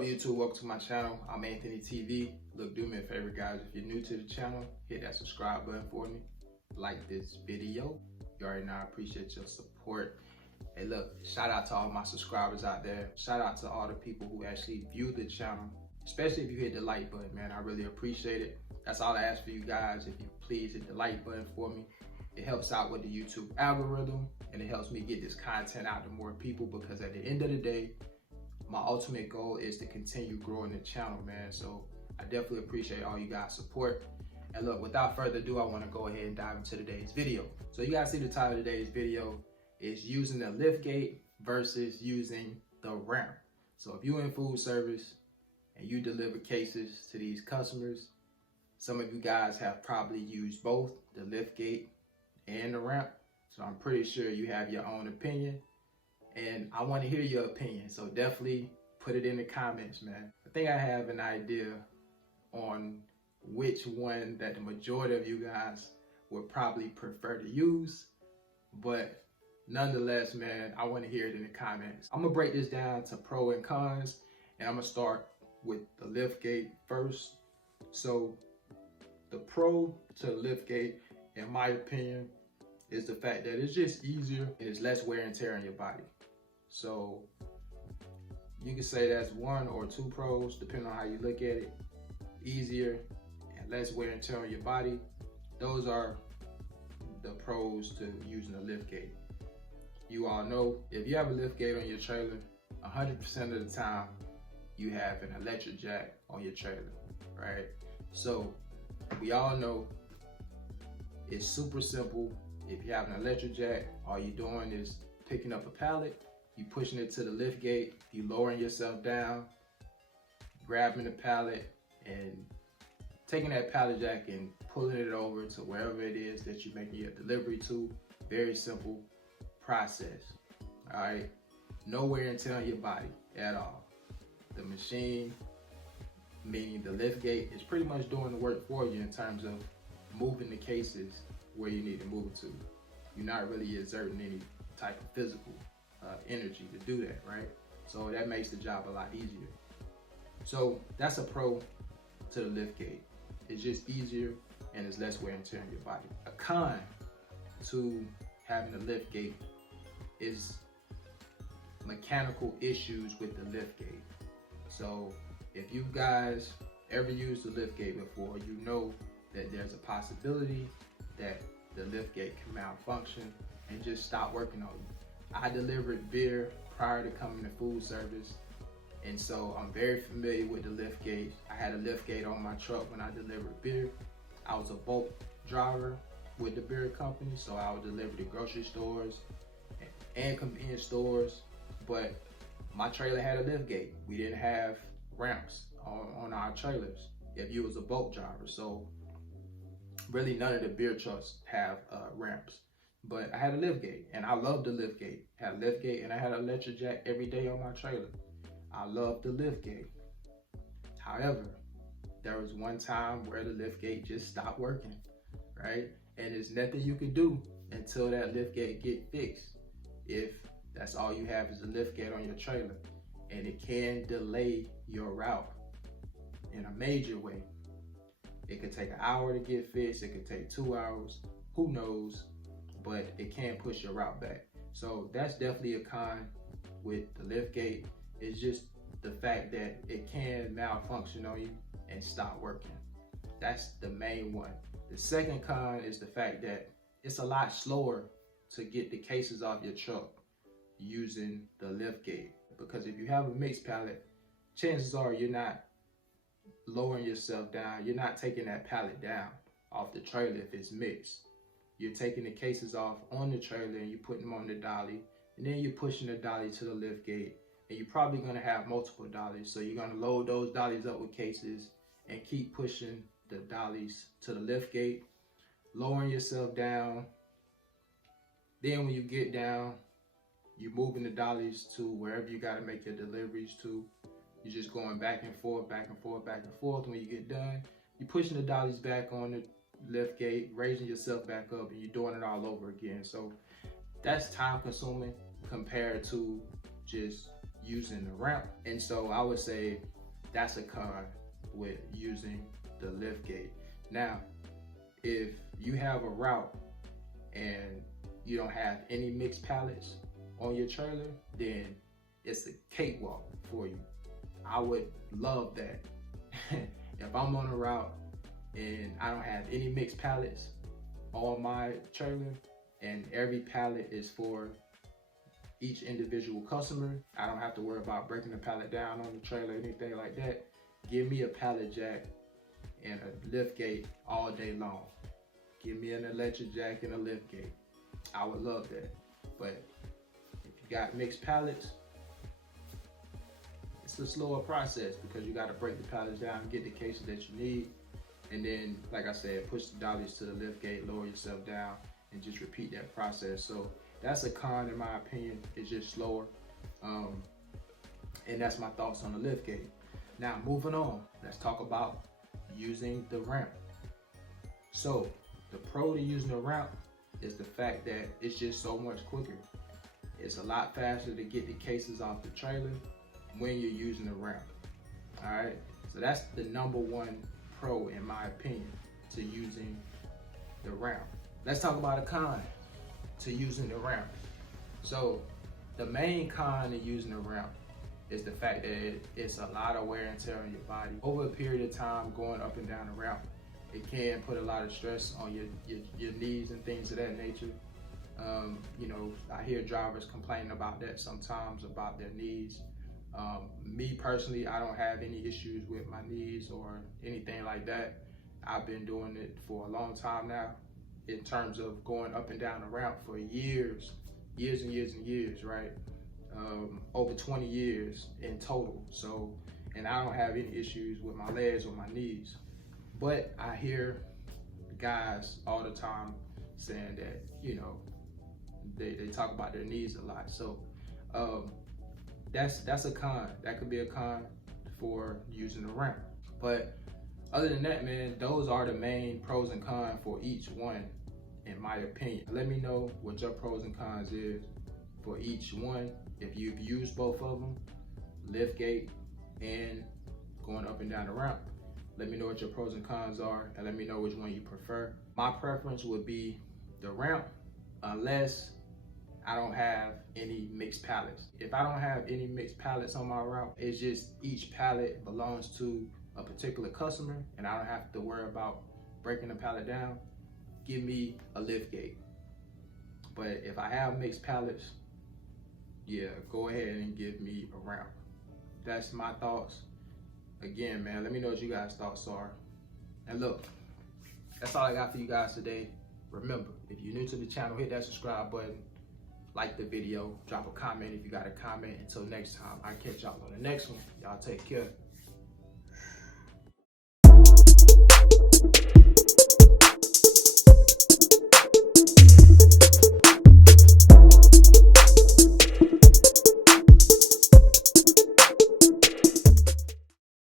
up, YouTube? Welcome to my channel. I'm Anthony TV. Look, do me a favor, guys. If you're new to the channel, hit that subscribe button for me. Like this video. You already know I appreciate your support. Hey, look, shout out to all my subscribers out there. Shout out to all the people who actually view the channel, especially if you hit the like button, man. I really appreciate it. That's all I ask for you guys. If you please hit the like button for me. It helps out with the YouTube algorithm, and it helps me get this content out to more people, because at the end of the day, my ultimate goal is to continue growing the channel, man. So I definitely appreciate all you guys' support. And look, without further ado, I want to go ahead and dive into today's video. So you guys see the title of today's video is using the liftgate versus using the ramp. So if you're in food service and you deliver cases to these customers, some of you guys have probably used both the liftgate and the ramp. So I'm pretty sure you have your own opinion, and I want to hear your opinion. So definitely put it in the comments, man. I think I have an idea on which one that the majority of you guys would probably prefer to use, but nonetheless, man, I want to hear it in the comments. I'm gonna break this down to pro and cons, and I'm gonna start with the liftgate first. So the pro to liftgate, in my opinion, is the fact that it's just easier and it's less wear and tear on your body. So you can say that's one or two pros, depending on how you look at it. Easier and less wear and tear on your body. Those are the pros to using a liftgate. You all know, if you have a liftgate on your trailer, 100% of the time you have an electric jack on your trailer, right? So we all know it's super simple. If you have an electric jack, all you're doing is picking up a pallet, you pushing it to the liftgate, you lowering yourself down, grabbing the pallet, and taking that pallet jack and pulling it over to wherever it is that you're making your delivery to. Very simple process, all right? No wear and tear on your body at all. The machine, meaning the liftgate, is pretty much doing the work for you in terms of moving the cases where you need to move it to. You're not really exerting any type of physical energy to do that, right? So that makes the job a lot easier. So that's a pro to the liftgate. It's just easier and it's less wear and tear on your body. A con to having a liftgate is mechanical issues with the liftgate. So if you guys ever used the liftgate before, you know that there's a possibility that the liftgate can malfunction and just stop working on you. I delivered beer prior to coming to food service, and so I'm very familiar with the liftgate. I had a liftgate on my truck when I delivered beer. I was a bulk driver with the beer company, so I would deliver to grocery stores and convenience stores, but my trailer had a liftgate. We didn't have ramps on our trailers if you was a bulk driver. So really none of the beer trucks have ramps, but I had a liftgate, and I loved the liftgate. I had a liftgate, and I had an electric jack every day on my trailer. I loved the liftgate. However, there was one time where the liftgate just stopped working, right? And there's nothing you can do until that liftgate get fixed. If that's all you have is a liftgate on your trailer, and it can delay your route in a major way. It could take an hour to get fixed, it could take 2 hours, who knows, but it can push your route back. So that's definitely a con with the liftgate. It's just the fact that it can malfunction on you and stop working. That's the main one. The second con is the fact that it's a lot slower to get the cases off your truck using the liftgate, because if you have a mixed pallet, chances are you're not lowering yourself down. You're not taking that pallet down off the trailer if it's mixed. You're taking the cases off on the trailer and you're putting them on the dolly, and then you're pushing the dolly to the liftgate, and you're probably going to have multiple dollies. So you're going to load those dollies up with cases and keep pushing the dollies to the liftgate, lowering yourself down. Then when you get down, you're moving the dollies to wherever you got to make your deliveries to. You're just going back and forth, back and forth, back and forth. When you get done, you're pushing the dollies back on the liftgate, raising yourself back up, and you're doing it all over again. So that's time consuming compared to just using the ramp. And so I would say that's a con with using the liftgate. Now, if you have a route and you don't have any mixed pallets on your trailer, then it's a cakewalk for you. I would love that. If I'm on a route and I don't have any mixed pallets on my trailer and every pallet is for each individual customer, I don't have to worry about breaking the pallet down on the trailer or anything like that. Give me a pallet jack and a liftgate all day long. Give me an electric jack and a liftgate. I would love that. But if you got mixed pallets, it's a slower process because you got to break the pallets down, get the cases that you need, and then, like I said, push the dollies to the liftgate, lower yourself down, and just repeat that process. So that's a con in my opinion. It's just slower. And that's my thoughts on the liftgate. Now, moving on, let's talk about using the ramp. So the pro to using the ramp is the fact that it's just so much quicker. It's a lot faster to get the cases off the trailer when you're using the ramp. All right, so that's the #1 pro in my opinion to using the ramp. Let's talk about a con to using the ramp. So the main con to using the ramp is the fact that it's a lot of wear and tear on your body. Over a period of time going up and down the ramp, it can put a lot of stress on your knees and things of that nature. You know, I hear drivers complaining about that sometimes, about their knees. Me personally, I don't have any issues with my knees or anything like that. I've been doing it for a long time now in terms of going up and down the ramp for years and years, right? Over 20 years in total. So, and I don't have any issues with my legs or my knees. But I hear guys all the time saying that, you know, they talk about their knees a lot. So that's a con. That could be a con for using the ramp. But other than that, man, those are the main pros and cons for each one, in my opinion. Let me know what your pros and cons is for each one. If you've used both of them, liftgate and going up and down the ramp, let me know what your pros and cons are, and let me know which one you prefer. My preference would be the ramp, unless I don't have any mixed pallets. If I don't have any mixed pallets on my route, it's just each pallet belongs to a particular customer and I don't have to worry about breaking the pallet down, give me a liftgate. But if I have mixed pallets, yeah, go ahead and give me a ramp. That's my thoughts. Again, man, let me know what you guys' thoughts are. And look, that's all I got for you guys today. Remember, if you're new to the channel, hit that subscribe button, like the video, drop a comment if you got a comment. Until next time, I'll catch y'all on the next one. Y'all take care.